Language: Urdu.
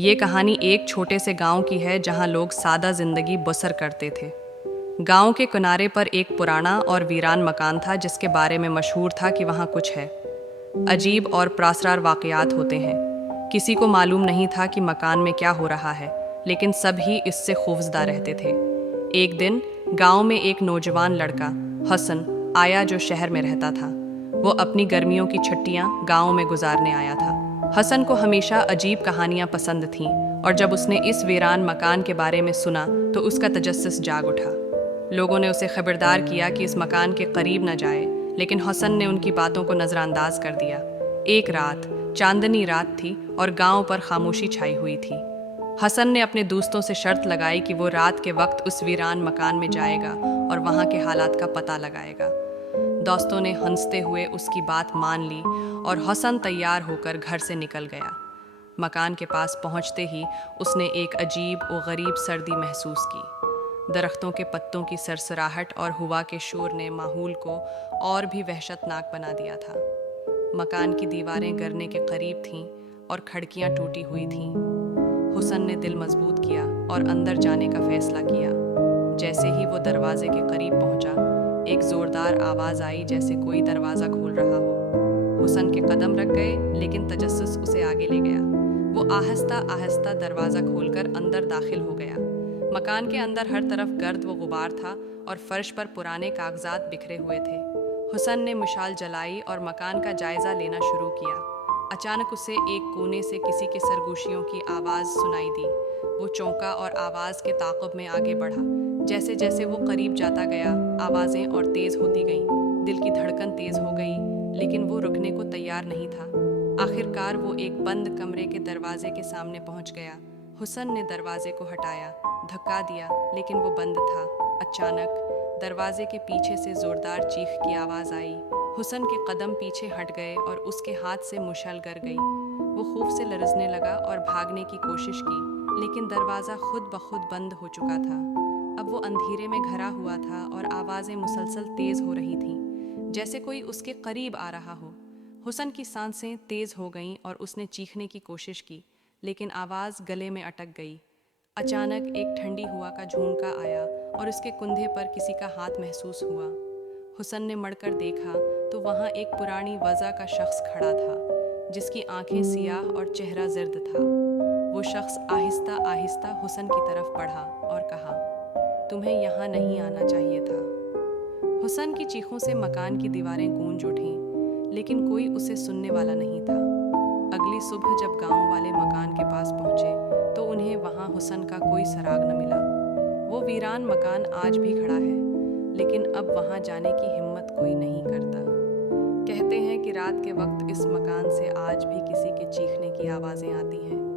یہ کہانی ایک چھوٹے سے گاؤں کی ہے جہاں لوگ سادہ زندگی بسر کرتے تھے۔ گاؤں کے کنارے پر ایک پرانا اور ویران مکان تھا جس کے بارے میں مشہور تھا کہ وہاں کچھ ہے، عجیب اور پراسرار واقعات ہوتے ہیں۔ کسی کو معلوم نہیں تھا کہ مکان میں کیا ہو رہا ہے، لیکن سب ہی اس سے خوفزدہ رہتے تھے۔ ایک دن گاؤں میں ایک نوجوان لڑکا حسن آیا جو شہر میں رہتا تھا۔ وہ اپنی گرمیوں کی چھٹیاں گاؤں میں گزارنے آیا تھا۔ حسن کو ہمیشہ عجیب کہانیاں پسند تھیں، اور جب اس نے اس ویران مکان کے بارے میں سنا تو اس کا تجسس جاگ اٹھا۔ لوگوں نے اسے خبردار کیا کہ اس مکان کے قریب نہ جائے، لیکن حسن نے ان کی باتوں کو نظر انداز کر دیا۔ ایک رات چاندنی رات تھی اور گاؤں پر خاموشی چھائی ہوئی تھی۔ حسن نے اپنے دوستوں سے شرط لگائی کہ وہ رات کے وقت اس ویران مکان میں جائے گا اور وہاں کے حالات کا پتہ لگائے گا۔ دوستوں نے ہنستے ہوئے اس کی بات مان لی اور حسن تیار ہو کر گھر سے نکل گیا۔ مکان کے پاس پہنچتے ہی اس نے ایک عجیب و غریب سردی محسوس کی۔ درختوں کے پتوں کی سرسراہٹ اور ہوا کے شور نے ماحول کو اور بھی وحشت ناک بنا دیا تھا۔ مکان کی دیواریں گرنے کے قریب تھیں اور کھڑکیاں ٹوٹی ہوئی تھیں۔ حسن نے دل مضبوط کیا اور اندر جانے کا فیصلہ کیا۔ جیسے ہی وہ دروازے کے قریب پہنچا، ایک زوردار آواز آئی جیسے کوئی دروازہ کھول رہا ہو۔ حسن کے قدم رک گئے، لیکن تجسس اسے آگے لے گیا۔ وہ آہستہ آہستہ دروازہ کھول کر اندر داخل ہو گیا۔ مکان کے اندر ہر طرف گرد و غبار تھا اور فرش پر پرانے کاغذات بکھرے ہوئے تھے۔ حسن نے مشال جلائی اور مکان کا جائزہ لینا شروع کیا۔ اچانک اسے ایک کونے سے کسی کے سرگوشیوں کی آواز سنائی دی۔ وہ چونکا اور آواز کے تعاقب میں آگے بڑھا۔ جیسے جیسے وہ قریب جاتا گیا، آوازیں اور تیز ہوتی گئیں۔ دل کی دھڑکن تیز ہو گئی، لیکن وہ رکنے کو تیار نہیں تھا۔ آخر کار وہ ایک بند کمرے کے دروازے کے سامنے پہنچ گیا۔ حسن نے دروازے کو ہٹایا، دھکا دیا، لیکن وہ بند تھا۔ اچانک دروازے کے پیچھے سے زوردار چیخ کی آواز آئی۔ حسن کے قدم پیچھے ہٹ گئے اور اس کے ہاتھ سے مشال گر گئی۔ وہ خوف سے لرزنے لگا اور بھاگنے کی کوشش کی، لیکن دروازہ خود بخود بند ہو چکا تھا۔ اب وہ اندھیرے میں گھرا ہوا تھا اور آوازیں مسلسل تیز ہو رہی تھیں، جیسے کوئی اس کے قریب آ رہا ہو۔ حسن کی سانسیں تیز ہو گئیں اور اس نے چیخنے کی کوشش کی، لیکن آواز گلے میں اٹک گئی۔ اچانک ایک ٹھنڈی ہوا کا جھونکا آیا اور اس کے کندھے پر کسی کا ہاتھ محسوس ہوا۔ حسن نے مڑ کر دیکھا تو وہاں ایک پرانی وضع کا شخص کھڑا تھا، جس کی آنکھیں سیاہ اور چہرہ زرد تھا۔ وہ شخص آہستہ آہستہ حسن کی طرف بڑھا اور کہا، "تمہیں یہاں نہیں آنا چاہیے تھا۔" حسن کی چیخوں سے مکان کی دیواریں گونج اٹھیں، لیکن کوئی اسے سننے والا نہیں تھا۔ اگلی صبح جب گاؤں والے مکان کے پاس پہنچے تو انہیں وہاں حسن کا کوئی سراغ نہ ملا۔ وہ ویران مکان آج بھی کھڑا ہے، لیکن اب وہاں جانے کی ہمت کوئی نہیں کرتا۔ کہتے ہیں کہ رات کے وقت اس مکان سے آج بھی کسی کے چیخنے کی آوازیں آتی ہیں۔